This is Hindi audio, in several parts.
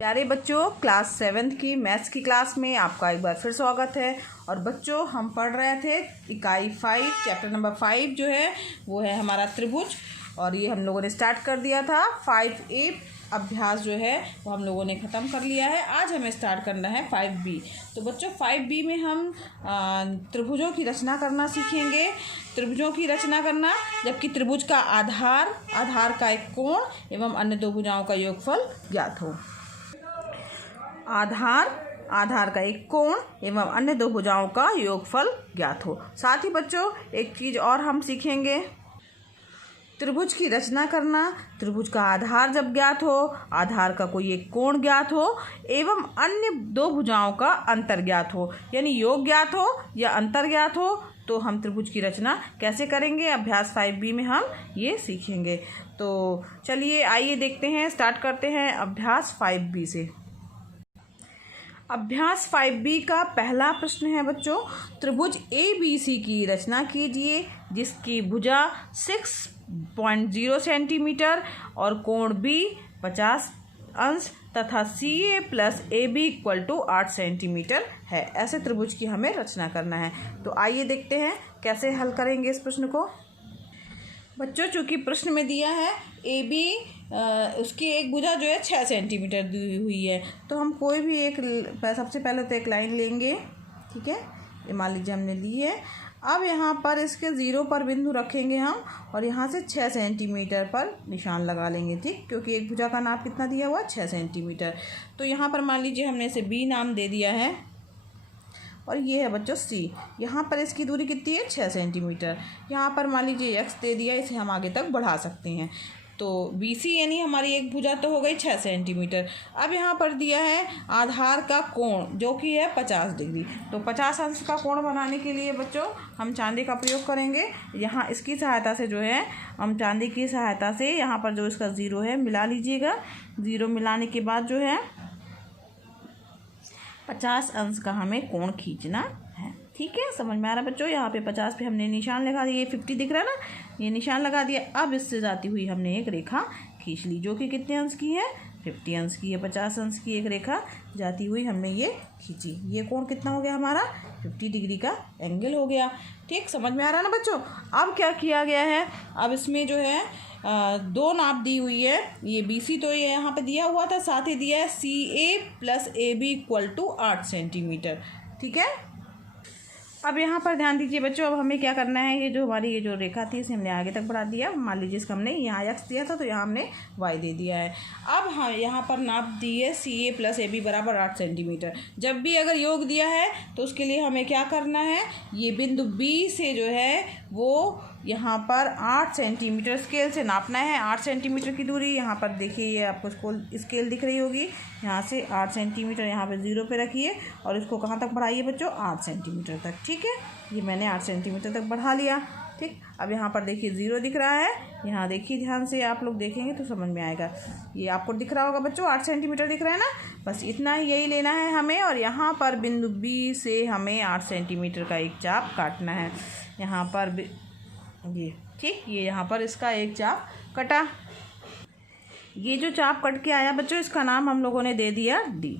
प्यारे बच्चों, क्लास 7 की मैथ्स की क्लास में आपका एक बार फिर स्वागत है। और बच्चों, हम पढ़ रहे थे इकाई 5 चैप्टर नंबर 5 जो है वो है हमारा त्रिभुज। और ये हम लोगों ने स्टार्ट कर दिया था 5A अभ्यास जो है वो हम लोगों ने ख़त्म कर लिया है। आज हमें स्टार्ट करना है 5B। तो बच्चों 5B में हम त्रिभुजों की रचना करना सीखेंगे। त्रिभुजों की रचना करना, जबकि त्रिभुज का आधार का एक कोण एवं अन्य दो भुजाओं का योगफल ज्ञात हो। आधार का एक कोण एवं अन्य दो भुजाओं का योगफल ज्ञात हो। साथ ही बच्चों एक चीज़ और हम सीखेंगे, त्रिभुज की रचना करना। त्रिभुज का आधार जब ज्ञात हो, आधार का कोई एक कोण ज्ञात हो एवं अन्य दो भुजाओं का अंतर ज्ञात हो, यानी योग ज्ञात हो या अंतर ज्ञात हो, तो हम त्रिभुज की रचना कैसे करेंगे अभ्यास 5B में हम ये सीखेंगे। तो चलिए आइए देखते हैं, स्टार्ट करते हैं अभ्यास 5B से। अभ्यास 5B का पहला प्रश्न है बच्चों, त्रिभुज ABC की रचना कीजिए जिसकी भुजा 6.0 सेंटीमीटर और कोण B 50 अंश तथा CA plus AB equal to 8 centimetre है। ऐसे त्रिभुज की हमें रचना करना है। तो आइए देखते हैं कैसे हल करेंगे इस प्रश्न को। बच्चों, चूँकि प्रश्न में दिया है AB उसकी एक भुजा जो है 6 सेंटीमीटर दी हुई है, तो हम कोई भी एक सबसे पहले तो एक लाइन लेंगे। ठीक है, ये मान लीजिए हमने ली है। अब यहाँ पर इसके 0 पर बिंदु रखेंगे हम और यहाँ से 6 सेंटीमीटर पर निशान लगा लेंगे। ठीक, क्योंकि एक भुजा का नाप कितना दिया हुआ है 6 सेंटीमीटर। तो यहाँ पर मान लीजिए हमने इसे B नाम दे दिया है और ये है बच्चों C। यहाँ पर इसकी दूरी कितनी है 6 सेंटीमीटर। यहाँ पर मान लीजिए X दे दिया, इसे हम आगे तक बढ़ा सकते हैं। तो BC यानी हमारी एक भुजा तो हो गई 6 सेंटीमीटर। अब यहाँ पर दिया है आधार का कोण जो कि है 50 डिग्री। तो 50 अंश का कोण बनाने के लिए बच्चों हम चांदी का प्रयोग करेंगे। यहाँ इसकी सहायता से जो है हम चांदी की सहायता से यहाँ पर जो इसका 0 है मिला लीजिएगा। 0 मिलाने के बाद जो है 50 अंश का हमें कोण खींचना है। ठीक है, समझ में आ रहा है बच्चों। यहाँ पे 50 पे हमने निशान लगा दिया, 50 दिख रहा है ना, ये निशान लगा दिया। अब इससे जाती हुई हमने एक रेखा खींच ली जो कि कितने अंश की है 50 अंश की है। 50 अंश की एक रेखा जाती हुई हमने ये खींची। ये कोण कितना हो गया हमारा 50 डिग्री का एंगल हो गया। ठीक, समझ में आ रहा है ना बच्चों। अब क्या किया गया है, अब इसमें जो है 2 नाप दी हुई है। ये BC तो ये यहाँ पे दिया हुआ था, साथ ही दिया है CA plus AB equal to 8 centimetre. ठीक है, अब यहाँ पर ध्यान दीजिए बच्चों। अब हमें क्या करना है, ये जो रेखा थी इसे हमने आगे तक बढ़ा दिया। मान लीजिए इसका हमने यहाँ X दिया था तो यहाँ हमने Y दे दिया है। अब हाँ यहाँ पर नाप दी है CA प्लस AB बराबर 8 सेंटीमीटर। जब भी अगर योग दिया है तो उसके लिए हमें क्या करना है, ये बिंदु B से जो है वो यहाँ पर 8 सेंटीमीटर स्केल से नापना है। 8 सेंटीमीटर की दूरी यहाँ पर देखिए, ये आपको स्केल दिख रही होगी। यहाँ से 8 सेंटीमीटर यहाँ पे 0 पे रखिए और इसको कहाँ तक बढ़ाइए बच्चों 8 सेंटीमीटर तक। ठीक है, ये मैंने 8 सेंटीमीटर तक बढ़ा लिया। ठीक, अब यहाँ पर देखिए 0 दिख रहा है। यहाँ देखिए ध्यान से, आप लोग देखेंगे तो समझ में आएगा। ये आपको दिख रहा होगा बच्चों 8 सेंटीमीटर दिख रहा है ना, बस इतना ही यही लेना है हमें। और यहाँ पर बिंदु B से हमें 8 सेंटीमीटर का एक चाप काटना है। यहाँ पर ये ठीक, ये यहाँ पर इसका एक चाप कटा। ये जो चाप कट के आया बच्चों, इसका नाम हम लोगों ने दे दिया D।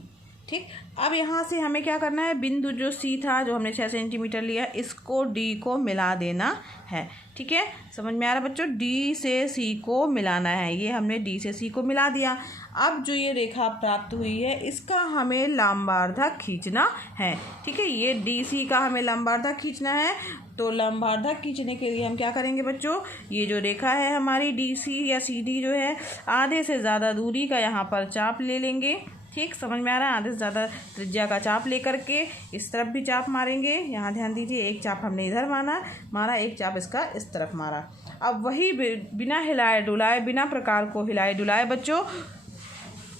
ठीक, अब यहाँ से हमें क्या करना है, बिंदु जो C था जो हमने 6 सेंटीमीटर लिया, इसको D को मिला देना है। ठीक है, समझ में आ रहा है बच्चों, D से C को मिलाना है। ये हमने D से C को मिला दिया। अब जो ये रेखा प्राप्त हुई है इसका हमें लंबार्धक खींचना है। ठीक है, ये DC का हमें लंबार्धक खींचना है। तो लंबार्धक खींचने के लिए हम क्या करेंगे बच्चों, ये जो रेखा है हमारी DC या CD जो है, आधे से ज़्यादा दूरी का यहाँ पर चाप ले लेंगे। ठीक, समझ में आ रहा है। आधे से ज़्यादा त्रिज्या का चाप लेकर के इस तरफ भी चाप मारेंगे। यहाँ ध्यान दीजिए, एक चाप हमने इधर मारा, एक चाप इसका इस तरफ मारा। अब वही बिना हिलाए डुलाए, बिना प्रकार को हिलाए डुलाए बच्चों,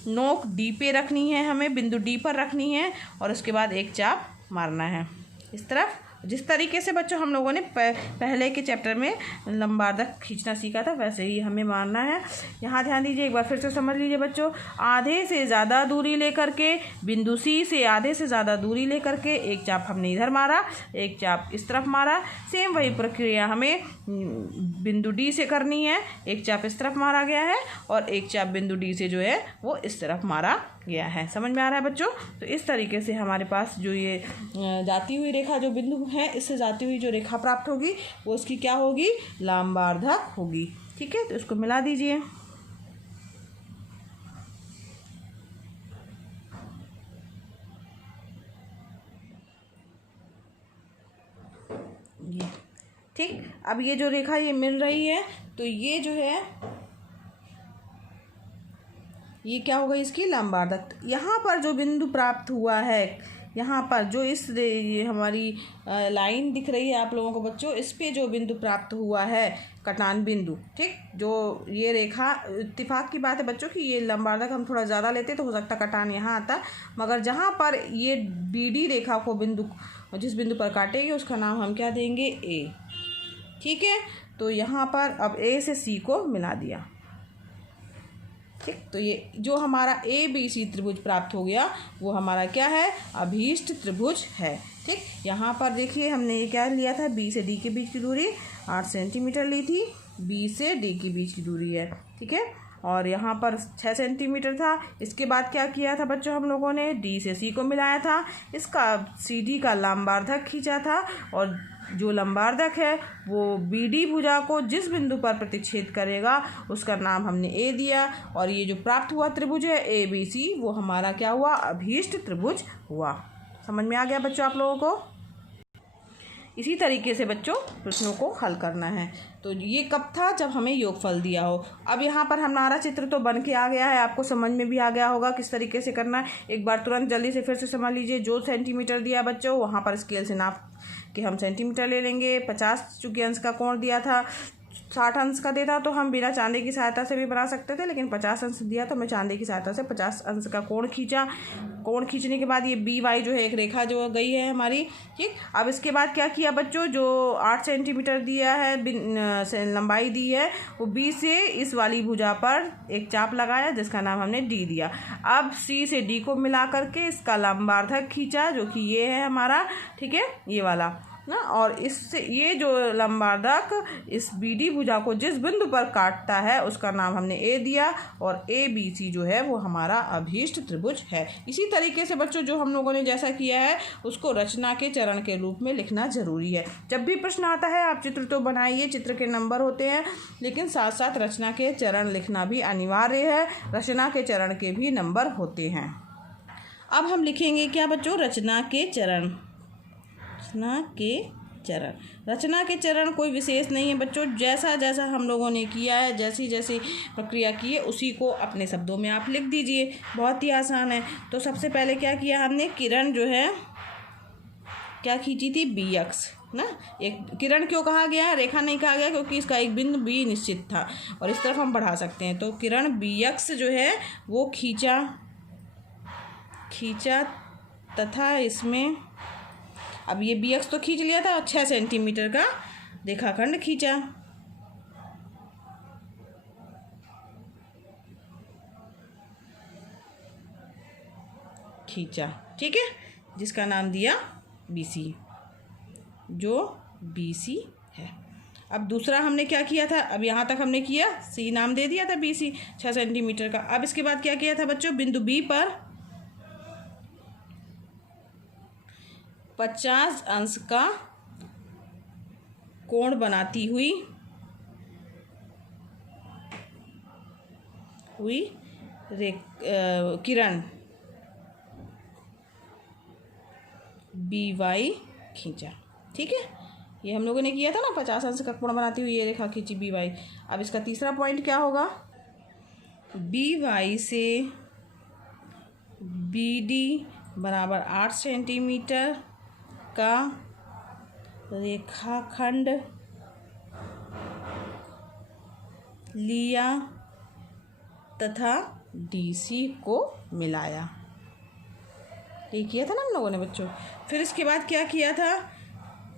नोक D पे रखनी है, हमें बिंदु D पर रखनी है और उसके बाद एक चाप मारना है इस तरफ जिस तरीके से बच्चों हम लोगों ने पहले के चैप्टर में लंबार्धक खींचना सीखा था वैसे ही हमें मारना है। यहाँ ध्यान दीजिए, एक बार फिर से समझ लीजिए बच्चों। आधे से ज़्यादा दूरी लेकर के बिंदु सी से आधे से ज़्यादा दूरी लेकर के एक चाप हमने इधर मारा, एक चाप इस तरफ मारा। सेम वही प्रक्रिया हमें बिंदु डी से करनी है। एक चाप इस तरफ मारा गया है और एक चाप बिंदु डी से जो है वो इस तरफ मारा गया है। समझ में आ रहा है बच्चों? तो इस तरीके से हमारे पास जो ये जाती हुई रेखा जो बिंदु है, इससे जाती हुई जो रेखा प्राप्त होगी वो इसकी क्या होगी? लंबार्धक होगी। ठीक है, तो इसको मिला दीजिए। ये ठीक, अब ये जो रेखा ये मिल रही है तो ये जो है ये क्या होगा? इसकी लंबार्धक। यहाँ पर जो बिंदु प्राप्त हुआ है, यहाँ पर जो ये हमारी लाइन दिख रही है आप लोगों को बच्चों, इस पे जो बिंदु प्राप्त हुआ है कटान बिंदु, ठीक, जो ये रेखा, इत्तेफाक की बात है बच्चों कि ये लंबार्धक हम थोड़ा ज़्यादा लेते तो हो सकता कटान यहाँ आता, मगर जहाँ पर ये BD रेखा को जिस बिंदु पर काटेगी उसका नाम हम क्या देंगे? ए। ठीक है, तो यहाँ पर अब A से C को मिला दिया। ठीक, तो ये जो हमारा ABC त्रिभुज प्राप्त हो गया वो हमारा क्या है? अभीष्ट त्रिभुज है। ठीक, यहाँ पर देखिए हमने ये क्या लिया था? B से D के बीच की दूरी 8 सेंटीमीटर ली थी। B से D के बीच की दूरी है। ठीक है, और यहाँ पर 6 सेंटीमीटर था। इसके बाद क्या किया था बच्चों? हम लोगों ने D से C को मिलाया था, इसका CD का लंबार्धक खींचा था और जो लंबार्धक है वो BD भुजा को जिस बिंदु पर प्रतिच्छेद करेगा उसका नाम हमने A दिया, और ये जो प्राप्त हुआ त्रिभुज है ABC वो हमारा क्या हुआ? अभीष्ट त्रिभुज हुआ। समझ में आ गया बच्चों आप लोगों को? इसी तरीके से बच्चों प्रश्नों को हल करना है। तो ये कब था? जब हमें योगफल दिया हो। अब यहाँ पर हमारा चित्र तो बन के आ गया है, आपको समझ में भी आ गया होगा किस तरीके से करना है। एक बार तुरंत जल्दी से फिर से समझ लीजिए। जो सेंटीमीटर दिया बच्चों वहाँ पर स्केल से नाप कि हम सेंटीमीटर ले लेंगे। 50 चूँकि अंश का कोण दिया था, 60 अंश का देता तो हम बिना चांदी की सहायता से भी बना सकते थे, लेकिन 50 अंश दिया तो मैं चांदी की सहायता से 50 अंश का कोण खींचा। कोण खींचने के बाद ये BY जो है एक रेखा जो गई है हमारी। ठीक, अब इसके बाद क्या किया बच्चों? जो 8 सेंटीमीटर दिया है लंबाई दी है वो B से इस वाली भुजा पर एक चाप लगाया जिसका नाम हमने D दिया। अब C से D को मिला करके इसका लंबार्धक खींचा जो कि ये है हमारा, ठीक है, ये वाला ना, और इससे ये जो लंबार्धक इस BD भुजा को जिस बिंदु पर काटता है उसका नाम हमने A दिया, और ABC जो है वो हमारा अभीष्ट त्रिभुज है। इसी तरीके से बच्चों जो हम लोगों ने जैसा किया है उसको रचना के चरण के रूप में लिखना जरूरी है। जब भी प्रश्न आता है आप चित्र तो बनाइए, चित्र के नंबर होते हैं, लेकिन साथ साथ रचना के चरण लिखना भी अनिवार्य है। रचना के चरण के भी नंबर होते हैं। अब हम लिखेंगे क्या बच्चों? रचना के चरण। रचना के चरण। रचना के चरण कोई विशेष नहीं है बच्चों, जैसा जैसा हम लोगों ने किया है, जैसी जैसी प्रक्रिया की है उसी को अपने शब्दों में आप लिख दीजिए। बहुत ही आसान है। तो सबसे पहले क्या किया हमने? किरण जो है क्या खींची थी? BX ना। एक किरण क्यों कहा गया? रेखा नहीं कहा गया क्योंकि इसका एक बिंदु B निश्चित था और इस तरफ हम बढ़ा सकते हैं। तो किरण BX जो है वो खींचा तथा इसमें अब ये BX तो खींच लिया था और 6 सेंटीमीटर का रेखाखंड खींचा, ठीक है, जिसका नाम दिया BC, जो BC है। अब दूसरा हमने क्या किया था? अब यहाँ तक हमने किया, C नाम दे दिया था BC 6 सेंटीमीटर का। अब इसके बाद क्या किया था बच्चों? बिंदु B पर 50 अंश का कोण बनाती हुई किरण BY खींचा। ठीक है, ये हम लोगों ने किया था ना, 50 अंश का कोण बनाती हुई ये रेखा खींची BY। अब इसका तीसरा पॉइंट क्या होगा? BY से BD बराबर 8 सेंटीमीटर का रेखाखंड लिया तथा DC को मिलाया। ये किया था ना हम लोगों ने बच्चों। फिर इसके बाद क्या किया था?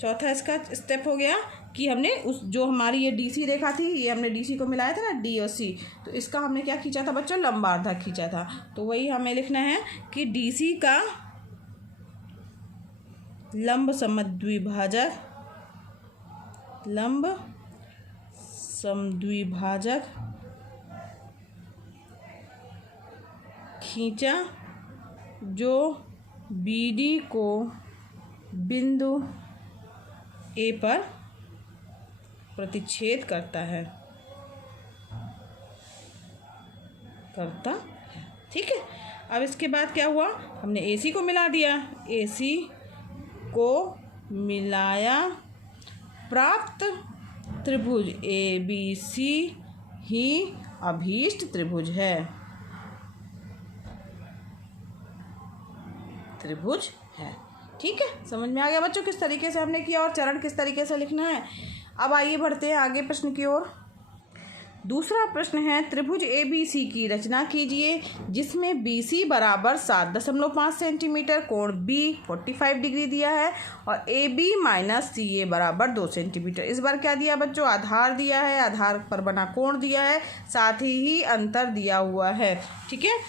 चौथा इसका स्टेप हो गया कि हमने उस जो हमारी ये DC रेखा थी, ये हमने DC को मिलाया था ना, D और C, तो इसका हमने क्या खींचा था बच्चों, लंबार्धक खींचा था। तो वही हमें लिखना है कि DC का लंब समद्विभाजक खींचा जो BD को बिंदु A पर प्रतिच्छेद करता है। ठीक है। अब इसके बाद क्या हुआ, हमने AC को मिला दिया, AC को मिलाया, प्राप्त त्रिभुज ABC ही अभीष्ट त्रिभुज है। ठीक है, समझ में आ गया बच्चों किस तरीके से हमने किया और चरण किस तरीके से लिखना है। अब आइए बढ़ते हैं आगे प्रश्न की ओर। दूसरा प्रश्न है, त्रिभुज ABC की रचना कीजिए जिसमें BC बराबर 7.5 सेंटीमीटर, कोण B 45 डिग्री दिया है और AB माइनस CA बराबर 2 सेंटीमीटर। इस बार क्या दिया बच्चों, आधार दिया है, आधार पर बना कोण दिया है, साथ ही अंतर दिया हुआ है। ठीक है,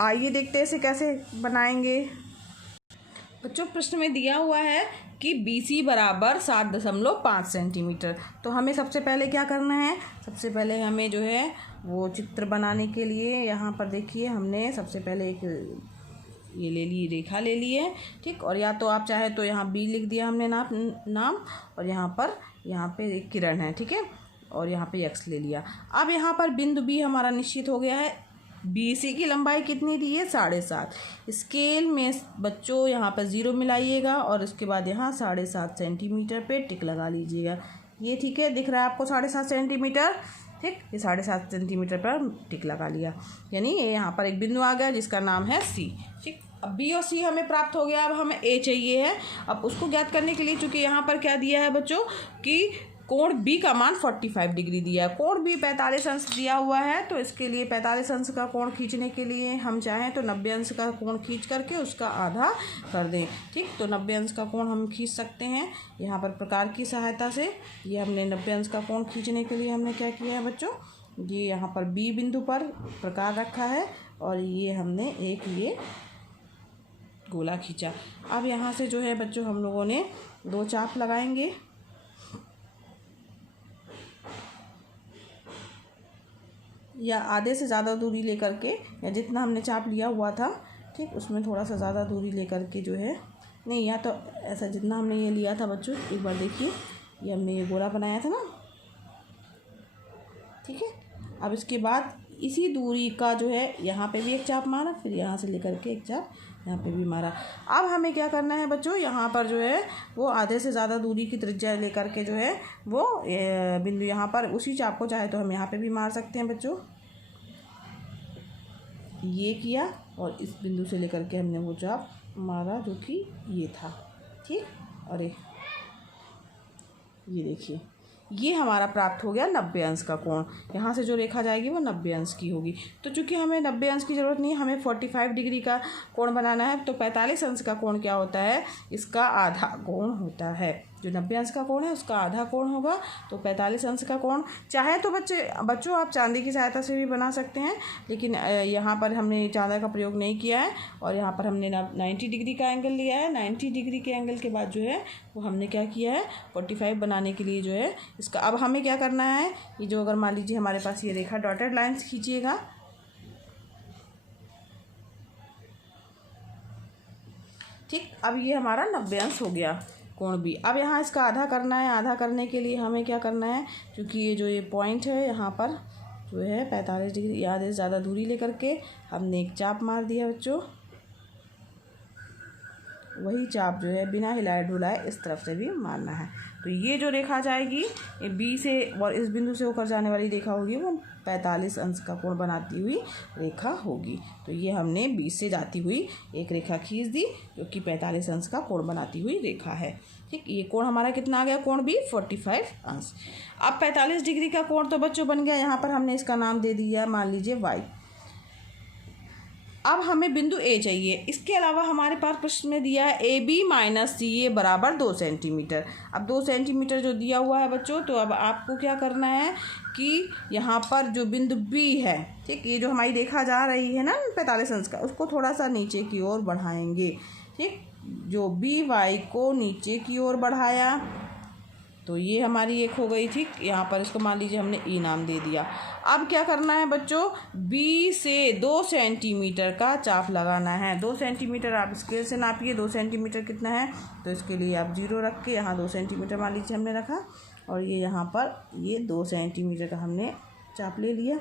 आइए देखते हैं इसे कैसे बनाएंगे। बच्चों प्रश्न में दिया हुआ है कि BC बराबर 7.5 सेंटीमीटर। तो हमें सबसे पहले क्या करना है, सबसे पहले हमें जो है वो चित्र बनाने के लिए यहाँ पर देखिए हमने सबसे पहले एक ये ले ली, रेखा ले ली है। ठीक, और या तो आप चाहे तो यहाँ B लिख दिया हमने नाम और यहाँ पे एक किरण है। ठीक है, और यहाँ पे X ले लिया। अब यहाँ पर बिंदु B हमारा निश्चित हो गया है। BC की लंबाई कितनी दी है, 7.5। स्केल में बच्चों यहाँ पर 0 मिलाइएगा और उसके बाद यहाँ 7.5 सेंटीमीटर पे टिक लगा लीजिएगा। ये ठीक है, दिख रहा है आपको 7.5 सेंटीमीटर। ठीक, ये 7.5 सेंटीमीटर पर टिक लगा लिया, यानी ये यहाँ पर एक बिंदु आ गया जिसका नाम है C। ठीक, अब B और C हमें प्राप्त हो गया। अब हमें A चाहिए है। अब उसको ज्ञात करने के लिए चूँकि यहाँ पर क्या दिया है बच्चों कि कोण B का मान 45 डिग्री दिया है, कोण B 45 अंश दिया हुआ है। तो इसके लिए 45 अंश का कोण खींचने के लिए हम चाहें तो 90 अंश का कोण खींच करके उसका आधा कर दें। ठीक, तो 90 अंश का कोण हम खींच सकते हैं यहाँ पर प्रकार की सहायता से। ये हमने 90 अंश का कोण खींचने के लिए हमने क्या किया है बच्चों, ये यहाँ पर B बिंदु पर प्रकार रखा है और ये हमने एक ये गोला खींचा। अब यहाँ से जो है बच्चों हम लोगों ने 2 चाप लगाएंगे। या आधे से ज़्यादा दूरी लेकर के, या जितना हमने चाप लिया हुआ था, ठीक, उसमें थोड़ा सा ज़्यादा दूरी लेकर के जो है, नहीं या तो ऐसा जितना हमने ये लिया था बच्चों, एक बार देखिए ये हमने ये गोला बनाया था ना। ठीक है, अब इसके बाद इसी दूरी का जो है यहाँ पे भी एक चाप मारा, फिर यहाँ से लेकर के एक चाप यहाँ पे भी मारा। अब हमें क्या करना है बच्चों, यहाँ पर जो है वो आधे से ज़्यादा दूरी की त्रिज्या लेकर के जो है वो बिंदु यहाँ पर उसी चाप को चाहे तो हम यहाँ पे भी मार सकते हैं बच्चों। ये किया और इस बिंदु से लेकर के हमने वो चाप मारा जो कि ये था। ठीक, और ये देखिए ये हमारा प्राप्त हो गया 90 अंश का कोण। यहाँ से जो रेखा जाएगी वो 90 अंश की होगी। तो चूंकि हमें 90 अंश की ज़रूरत नहीं है, हमें 45 डिग्री का कोण बनाना है। तो 45 अंश का कोण क्या होता है, इसका आधा कोण होता है। जो 90 अंश का कोण है उसका आधा कोण होगा। तो 45 अंश का कोण चाहे तो बच्चों आप चांदी की सहायता से भी बना सकते हैं, लेकिन यहाँ पर हमने चांदा का प्रयोग नहीं किया है और यहाँ पर हमने 90 डिग्री का एंगल लिया है। 90 डिग्री के एंगल के बाद जो है वो हमने क्या किया है, 45 बनाने के लिए जो है इसका अब हमें क्या करना है, ये जो अगर मान लीजिए हमारे पास ये रेखा डॉटेड लाइन्स खींचिएगा। ठीक, अब ये हमारा 90 अंश हो गया कोण भी। अब यहाँ इसका आधा करना है। आधा करने के लिए हमें क्या करना है, क्योंकि ये जो ये पॉइंट है यहाँ पर जो है 45 डिग्री आधे से ज़्यादा दूरी लेकर के हमने एक चाप मार दिया बच्चों। वही चाप जो है बिना हिलाए डुलाए इस तरफ से भी मारना है। तो ये जो रेखा जाएगी ये बी से और इस बिंदु से होकर जाने वाली रेखा होगी वो 45 अंश का कोण बनाती हुई रेखा होगी। तो ये हमने बी से जाती हुई एक रेखा खींच दी जो कि 45 अंश का कोण बनाती हुई रेखा है। ठीक, ये कोण हमारा कितना आ गया, कोण भी 45 अंश। अब 45 डिग्री का कोण तो बच्चों बन गया। यहाँ पर हमने इसका नाम दे दिया मान लीजिए वाई। अब हमें बिंदु ए चाहिए। इसके अलावा हमारे पास प्रश्न में दिया है ए बी माइनस सी ए बराबर 2 सेंटीमीटर। अब 2 सेंटीमीटर जो दिया हुआ है बच्चों, तो अब आपको क्या करना है कि यहाँ पर जो बिंदु बी है, ठीक, ये जो हमारी रेखा जा रही है ना 45 अंश का, उसको थोड़ा सा नीचे की ओर बढ़ाएंगे। ठीक, जो बी वाई को नीचे की ओर बढ़ाया तो ये हमारी एक हो गई। ठीक, यहाँ पर इसको मान लीजिए हमने ई नाम दे दिया। अब क्या करना है बच्चों, बी से 2 सेंटीमीटर का चाप लगाना है। 2 सेंटीमीटर आप स्केल से नापिए, 2 सेंटीमीटर कितना है, तो इसके लिए आप 0 रख के यहाँ 2 सेंटीमीटर मान लीजिए हमने रखा, और ये यहाँ पर ये 2 सेंटीमीटर का हमने चाप ले लिया।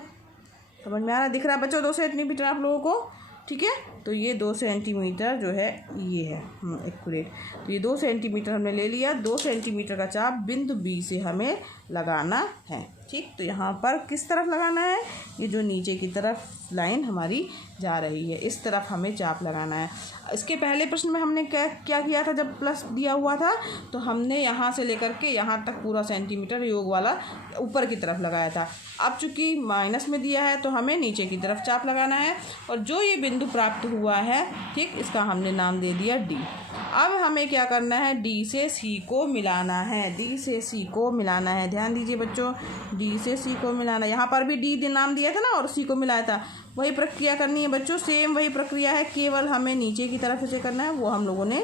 समझ में आ रहा, दिख रहा है बच्चों 2 सेंटीमीटर आप लोगों को? ठीक है, तो ये 2 सेंटीमीटर जो है ये है एक्यूरेट। तो ये 2 सेंटीमीटर हमने ले लिया। 2 सेंटीमीटर का चाप बिंदु बी से हमें लगाना है। ठीक, तो यहाँ पर किस तरफ लगाना है, ये जो नीचे की तरफ लाइन हमारी जा रही है, इस तरफ हमें चाप लगाना है। इसके पहले प्रश्न में हमने क्या किया था, जब प्लस दिया हुआ था तो हमने यहाँ से लेकर के यहाँ तक पूरा सेंटीमीटर योग वाला ऊपर की तरफ लगाया था। अब चूँकि माइनस में दिया है तो हमें नीचे की तरफ चाप लगाना है, और जो ये बिंदु प्राप्त हुआ है, ठीक, इसका हमने नाम दे दिया डी। अब हमें क्या करना है, डी से सी को मिलाना है। डी से सी को मिलाना है, ध्यान दीजिए बच्चों, डी से सी को मिलाना। यहाँ पर भी डी नाम दिया था ना और सी को मिलाया था, वही प्रक्रिया करनी है बच्चों, सेम वही प्रक्रिया है, केवल हमें नीचे की तरफ से करना है, वो हम लोगों ने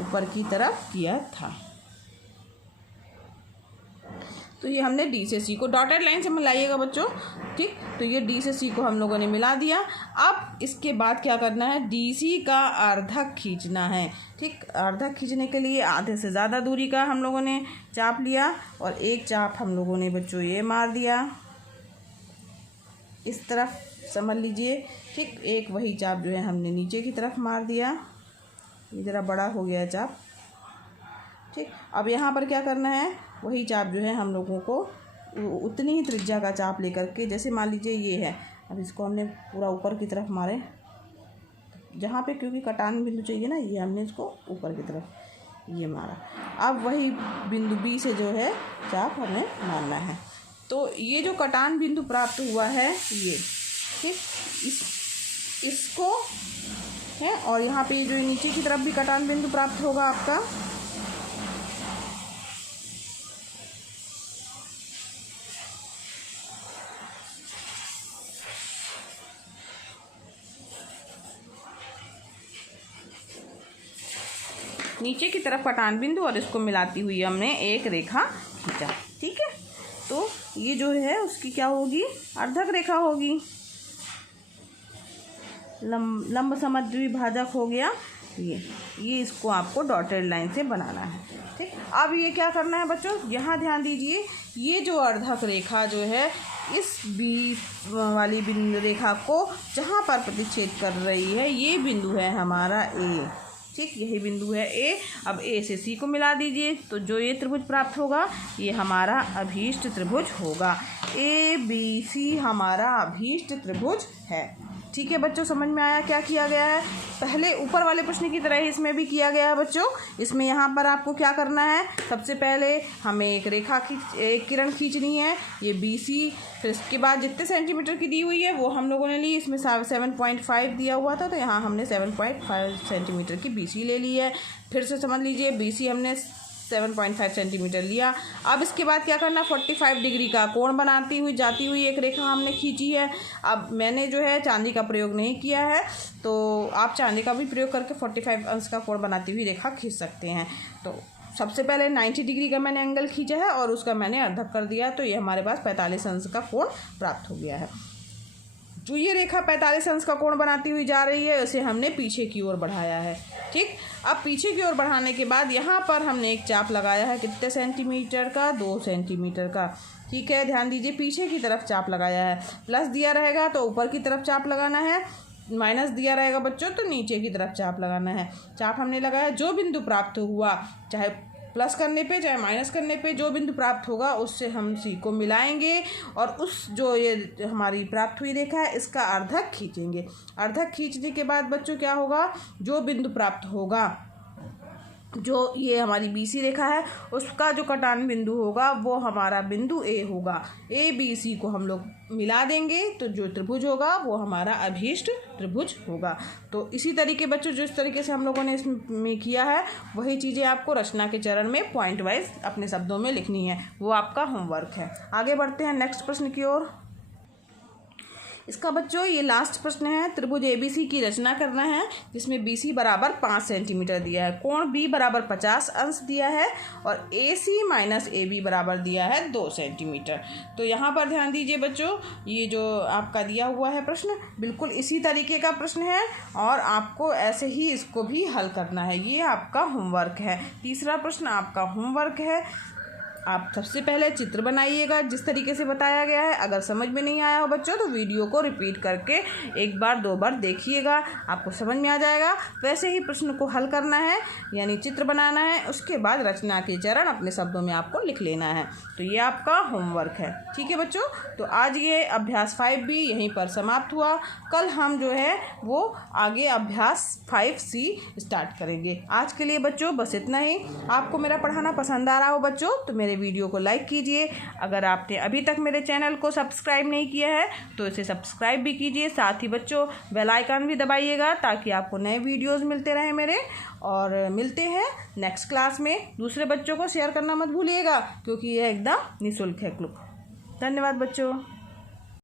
ऊपर की तरफ किया था। तो ये हमने डी से सी को डॉटेड लाइन से मिलाइएगा बच्चों। ठीक, तो ये डी से सी को हम लोगों ने मिला दिया। अब इसके बाद क्या करना है, डी सी का अर्धक खींचना है। ठीक, अर्धक खींचने के लिए आधे से ज़्यादा दूरी का हम लोगों ने चाप लिया, और एक चाप हम लोगों ने बच्चों ये मार दिया इस तरफ, समझ लीजिए। ठीक, एक वही चाप जो है हमने नीचे की तरफ मार दिया, ये ज़रा बड़ा हो गया चाप। ठीक, अब यहाँ पर क्या करना है, वही चाप जो है हम लोगों को उतनी ही त्रिज्या का चाप लेकर के, जैसे मान लीजिए ये है, अब इसको हमने पूरा ऊपर की तरफ मारे, जहाँ पे क्योंकि कटान बिंदु चाहिए ना, ये हमने इसको ऊपर की तरफ ये मारा। अब वही बिंदु बी से जो है चाप हमें मारना है। तो ये जो कटान बिंदु प्राप्त हुआ है ये, ठीक, इसको है, और यहाँ पे जो नीचे की तरफ भी कटान बिंदु प्राप्त होगा आपका, नीचे की तरफ कटान बिंदु, और इसको मिलाती हुई हमने एक रेखा खींचा। ठीक है, तो ये जो है उसकी क्या होगी, अर्धक रेखा होगी। लंब समद्विभाजक हो गया ये इसको आपको डॉटेड लाइन से बनाना है। ठीक, अब ये क्या करना है बच्चों, यहाँ ध्यान दीजिए, ये जो अर्धक रेखा जो है इस बी वाली बिंदु रेखा को जहाँ पर प्रतिच्छेद कर रही है, ये बिंदु है हमारा ए। ठीक, यही बिंदु है ए। अब ए से सी को मिला दीजिए, तो जो ये त्रिभुज प्राप्त होगा ये हमारा अभीष्ट त्रिभुज होगा। ए बी सी हमारा अभीष्ट त्रिभुज है। ठीक है बच्चों, समझ में आया क्या किया गया है? पहले ऊपर वाले प्रश्न की तरह ही इसमें भी किया गया है बच्चों। इसमें यहाँ पर आपको क्या करना है, सबसे पहले हमें एक किरण खींचनी है, ये बी सी, फिर इसके बाद जितने सेंटीमीटर की दी हुई है वो हम लोगों ने ली। इसमें 7.5 दिया हुआ था, तो यहाँ हमने 7.5 सेंटीमीटर की बी सी ले ली है। फिर से समझ लीजिए, बी सी हमने 7.5 सेंटीमीटर लिया। अब इसके बाद क्या करना, 45 डिग्री का कोण बनाती हुई जाती हुई एक रेखा हमने खींची है। अब मैंने जो है चांदी का प्रयोग नहीं किया है, तो आप चांदी का भी प्रयोग करके 45 अंश का कोण बनाती हुई रेखा खींच सकते हैं। तो सबसे पहले 90 डिग्री का मैंने एंगल खींचा है और उसका मैंने अर्धक कर दिया, तो ये हमारे पास 45 अंश का कोण प्राप्त हो गया है। जो ये रेखा 45 अंश का कोण बनाती हुई जा रही है, उसे हमने पीछे की ओर बढ़ाया है। ठीक, अब पीछे की ओर बढ़ाने के बाद यहाँ पर हमने एक चाप लगाया है, कितने सेंटीमीटर का, 2 सेंटीमीटर का। ठीक है, ध्यान दीजिए, पीछे की तरफ चाप लगाया है। प्लस दिया रहेगा तो ऊपर की तरफ चाप लगाना है, माइनस दिया रहेगा बच्चों तो नीचे की तरफ चाप लगाना है। चाप हमने लगाया, जो बिंदु प्राप्त हुआ, चाहे प्लस करने पे चाहे माइनस करने पे, जो बिंदु प्राप्त होगा उससे हम सी को मिलाएंगे, और उस जो ये हमारी प्राप्त हुई रेखा है इसका अर्धक खींचेंगे। अर्धक खींचने के बाद बच्चों क्या होगा, जो बिंदु प्राप्त होगा जो ये हमारी BC रेखा है उसका जो कटान बिंदु होगा वो हमारा बिंदु A होगा। ABC को हम लोग मिला देंगे तो जो त्रिभुज होगा वो हमारा अभीष्ट त्रिभुज होगा। तो इसी तरीके बच्चों जो इस तरीके से हम लोगों ने इसमें किया है वही चीज़ें आपको रचना के चरण में पॉइंट वाइज अपने शब्दों में लिखनी है, वो आपका होमवर्क है। आगे बढ़ते हैं नेक्स्ट प्रश्न की ओर। इसका बच्चों ये लास्ट प्रश्न है। त्रिभुज ABC की रचना करना है जिसमें BC बराबर 5 सेंटीमीटर दिया है, कोण B बराबर 50 अंश दिया है और AC माइनस AB बराबर दिया है 2 सेंटीमीटर। तो यहाँ पर ध्यान दीजिए बच्चों, ये जो आपका दिया हुआ है प्रश्न बिल्कुल इसी तरीके का प्रश्न है और आपको ऐसे ही इसको भी हल करना है, ये आपका होमवर्क है। तीसरा प्रश्न आपका होमवर्क है। आप सबसे पहले चित्र बनाइएगा जिस तरीके से बताया गया है। अगर समझ में नहीं आया हो बच्चों तो वीडियो को रिपीट करके एक बार 2 बार देखिएगा, आपको समझ में आ जाएगा। वैसे ही प्रश्न को हल करना है, यानी चित्र बनाना है, उसके बाद रचना के चरण अपने शब्दों में आपको लिख लेना है। तो ये आपका होमवर्क है, ठीक है बच्चों। तो आज ये अभ्यास 5 भी यहीं पर समाप्त हुआ। कल हम जो है वो आगे अभ्यास 5C स्टार्ट करेंगे। आज के लिए बच्चों बस इतना ही। आपको मेरा पढ़ाना पसंद आ रहा हो बच्चों तो मेरे वीडियो को लाइक कीजिए। अगर आपने अभी तक मेरे चैनल को सब्सक्राइब नहीं किया है तो इसे सब्सक्राइब भी कीजिए। साथ ही बच्चों बेल आइकन भी दबाइएगा ताकि आपको नए वीडियोस मिलते रहें मेरे। और मिलते हैं नेक्स्ट क्लास में। दूसरे बच्चों को शेयर करना मत भूलिएगा क्योंकि यह एकदम निःशुल्क है क्लिप। धन्यवाद बच्चों।